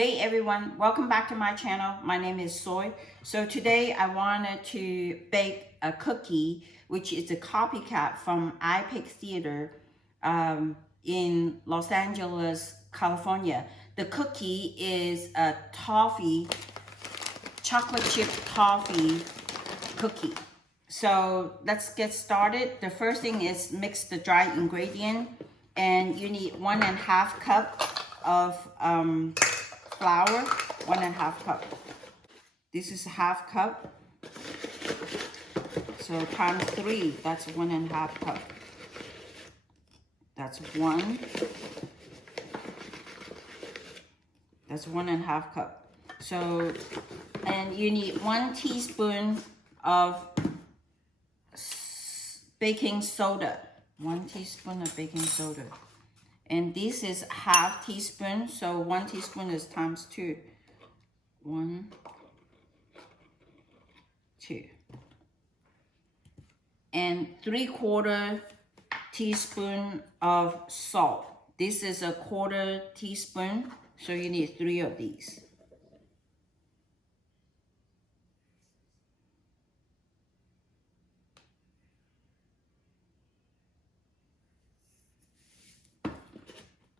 Hey everyone, welcome back to my channel. My name is Soy. So today I wanted to bake a cookie, which is a copycat from iPic Theater in Los Angeles, California. The cookie is a toffee, chocolate chip toffee cookie. So let's get started. The first thing is mix the dry ingredient, and you need 1.5 cup of flour, 1.5 cup. This is 1/2 cup. So times 3, that's 1.5 cup. That's 1. That's 1.5 cup. So, and you need 1 teaspoon of baking soda. 1 teaspoon of baking soda. And this is 1/2 teaspoon, so 1 teaspoon is times 2. 1, 2. And 3/4 teaspoon of salt. This is a 1/4 teaspoon, so you need 3 of these.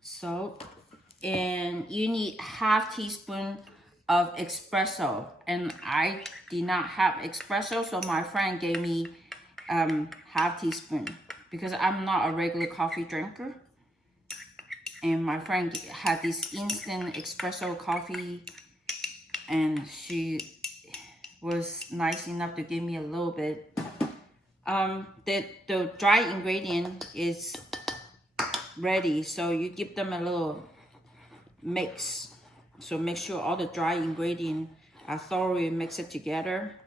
Salt, and you need 1/2 teaspoon of espresso, and I did not have espresso, so my friend gave me 1/2 teaspoon because I'm not a regular coffee drinker, and my friend had this instant espresso coffee, and she was nice enough to give me a little bit. The dry ingredient is ready, so you give them a little mix. So make sure all the dry ingredients are thoroughly mixed together.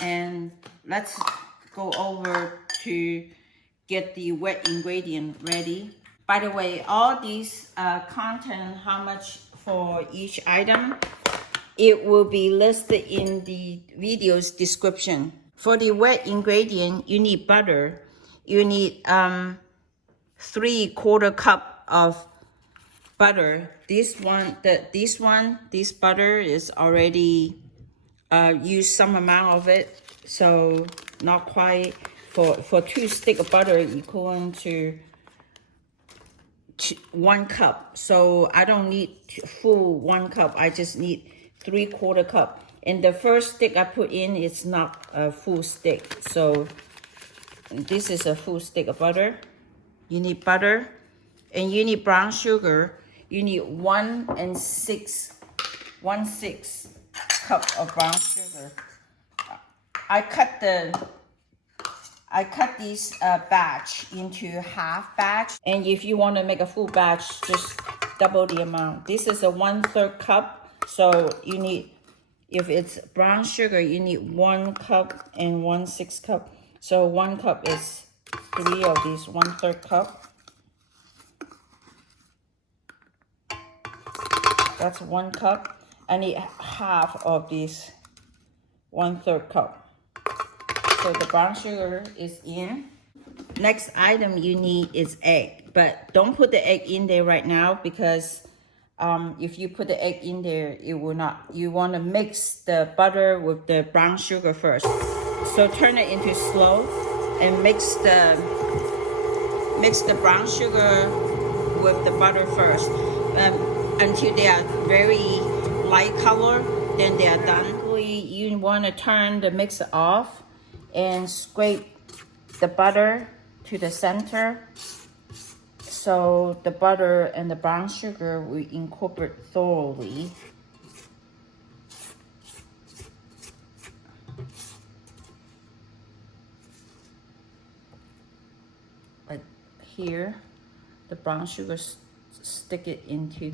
And let's go over to get the wet ingredient ready. By the way, all these content, how much for each item, it will be listed in the video's description. For the wet ingredient, you need butter. You need 3/4 cup of butter. This butter is already used some amount of it, so not quite. For 2 sticks of butter equivalent to 1 cup. So I don't need full 1 cup. I just need 3/4 cup. And the first stick I put in is not a full stick. So this is a full stick of butter. You need butter, and you need brown sugar. You need 1/6 cup of brown sugar. I cut this batch into half batch, and if you want to make a full batch, just double the amount. This is a 1/3 cup, so you need, if it's brown sugar, you need 1 cup and 1/6 cup. So 1 cup is 3 of these, 1/3 cup. That's 1 cup. I need half of this 1/3 cup. So the brown sugar is in. Next item you need is egg, but don't put the egg in there right now, because if you put the egg in there, it will not. You want to mix the butter with the brown sugar first. So turn it into slow and mix the brown sugar with the butter first until they are very light color. Then they are done. You want to turn the mixer off and scrape the butter to the center, so the butter and the brown sugar will incorporate thoroughly. Like here, the brown sugar, stick it into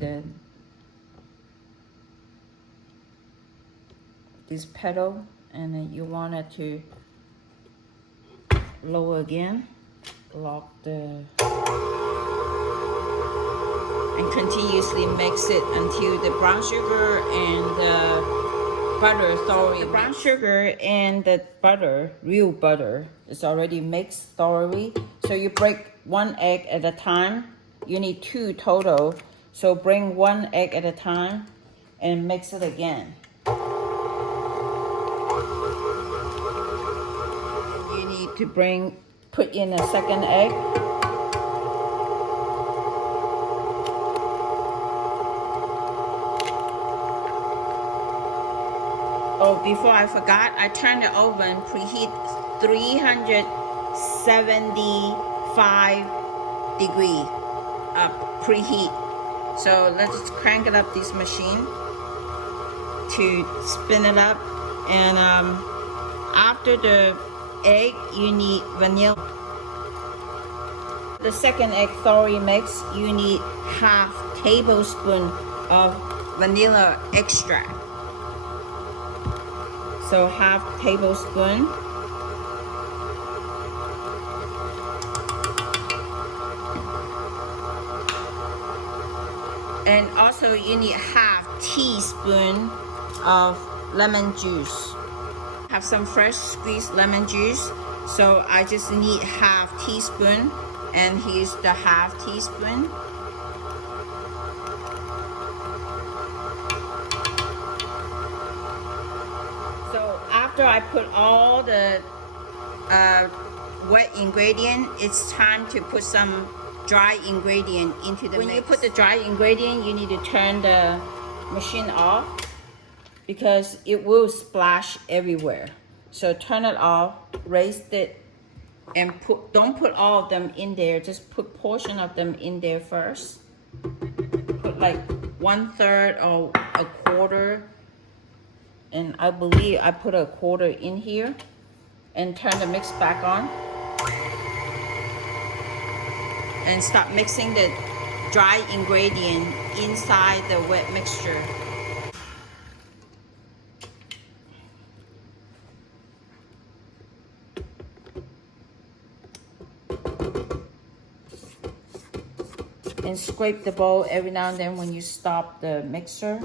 this pedal, and then you want it to lower again, lock and continuously mix it until the brown sugar and the butter thoroughly. The brown sugar and the butter, real butter, is already mixed thoroughly. So you break 1 egg at a time You need 2 total. So bring 1 egg at a time and mix it again. You need to put in a second egg. Oh, before I forgot, I turned the oven, preheat 375 degree up, preheat. So let's crank it up this machine to spin it up. And after the egg, you need vanilla. The second egg thoroughly mix, you need half tablespoon of vanilla extract. So half tablespoon. And also you need half teaspoon of lemon juice. Have some fresh squeezed lemon juice. So I just need half teaspoon, and here's the half teaspoon. So after I put all the wet ingredient, it's time to put some dry ingredient into the mix. When you put the dry ingredient, you need to turn the machine off because it will splash everywhere. So turn it off, raise it, and don't put all of them in there, just put portion of them in there first. Put like 1/3 or a quarter, and I believe I put a quarter in here, and turn the mix back on. And start mixing the dry ingredient inside the wet mixture. And scrape the bowl every now and then when you stop the mixer,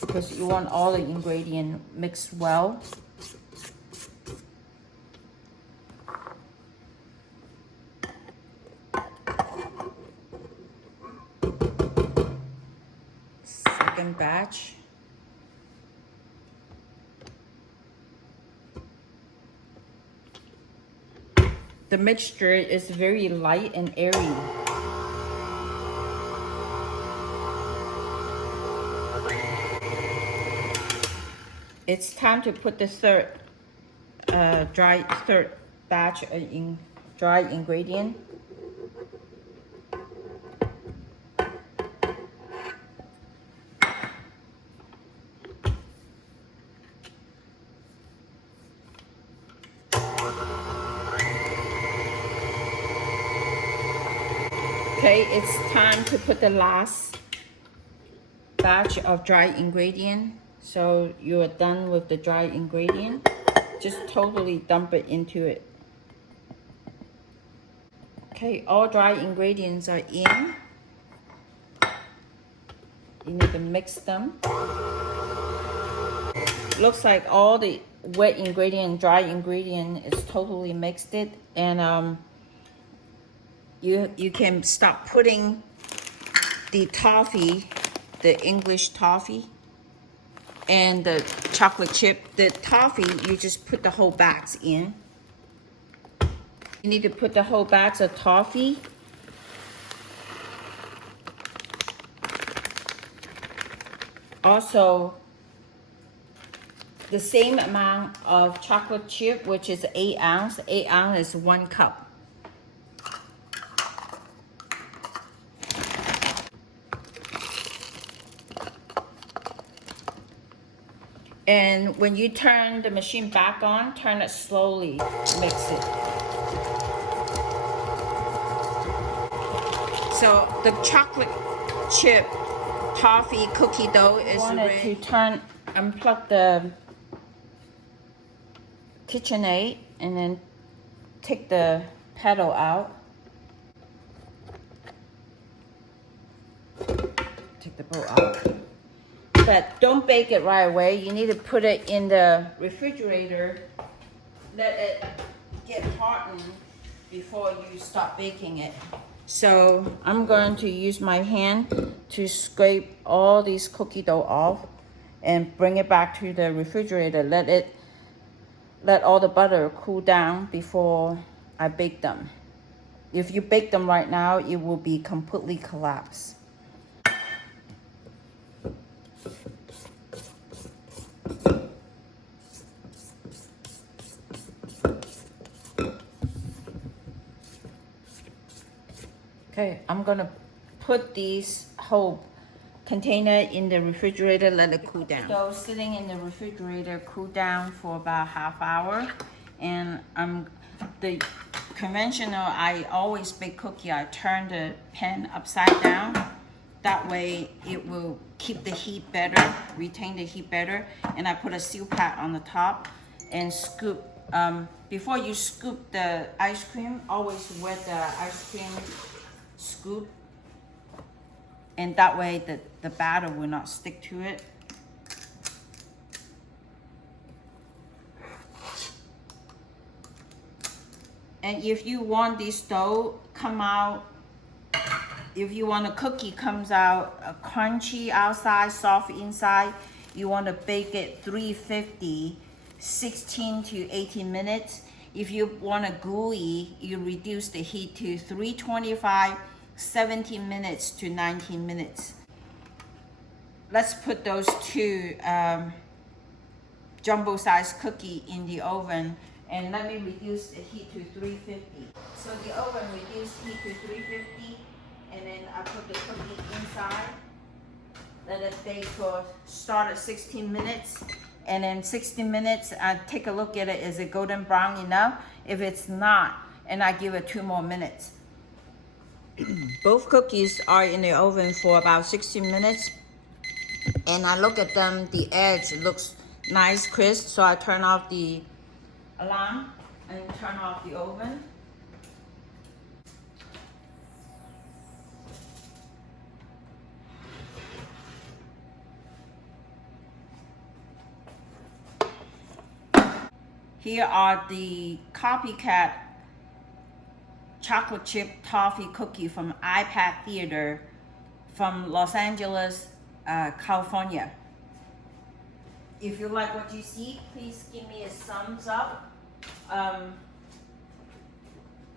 because you want all the ingredient mixed well. Second batch. The mixture is very light and airy. It's time to put the third batch in dry ingredient. Okay, it's time to put the last batch of dry ingredient. So you are done with the dry ingredient. Just totally dump it into it. Okay, all dry ingredients are in. You need to mix them. Looks like all the wet ingredient, dry ingredient is totally mixed it, and you can start putting the toffee, the English toffee, and the chocolate chip. The toffee, you just put the whole bags in. You need to put the whole bags of toffee. Also, the same amount of chocolate chip, which is 8 ounce. 8 ounce is 1 cup. And when you turn the machine back on, turn it slowly, mix it. So the chocolate chip toffee cookie dough is ready. To unplug the KitchenAid and then take the pedal out. Take the bowl out. But don't bake it right away. You need to put it in the refrigerator. Let it get hardened before you start baking it. So I'm going to use my hand to scrape all these cookie dough off and bring it back to the refrigerator. Let all the butter cool down before I bake them. If you bake them right now, it will be completely collapsed. Okay, I'm gonna put these whole container in the refrigerator, let it cool down. Dough sitting in the refrigerator, cool down for about half hour. And the conventional, I always bake cookie, I turn the pan upside down. That way it will keep the heat better, retain the heat better. And I put a seal pad on the top and scoop. Before you scoop the ice cream, always wet the ice cream scoop, and that way the batter will not stick to it. And if you want this dough come out, if you want a cookie comes out crunchy outside, soft inside, you want to bake it 350, 16 to 18 minutes. If you want a gooey, you reduce the heat to 325, 17 minutes to 19 minutes. Let's put those two jumbo size cookie in the oven, and let me reduce the heat to 350. So the oven reduced heat to 350, and then I put the cookie inside. Let it bake for, start at 16 minutes. And in 16 minutes, I take a look at it. Is it golden brown enough? If it's not, and I give it 2 more minutes. Both cookies are in the oven for about 16 minutes. And I look at them, the edge looks nice, crisp. So I turn off the alarm and turn off the oven. Here are the Copycat chocolate chip toffee cookie from iPic Theater from Los Angeles, California. If you like what you see, please give me a thumbs up.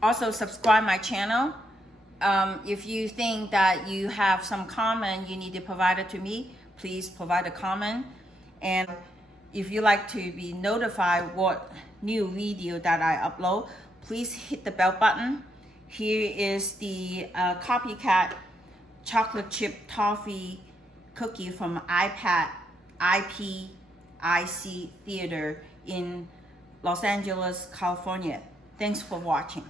Also subscribe my channel. If you think that you have some comment you need to provide it to me, please provide a comment. And if you like to be notified what new video that I upload, please hit the bell button. Here is the Copycat chocolate chip toffee cookie from iPic Theater in Los Angeles, California. Thanks for watching.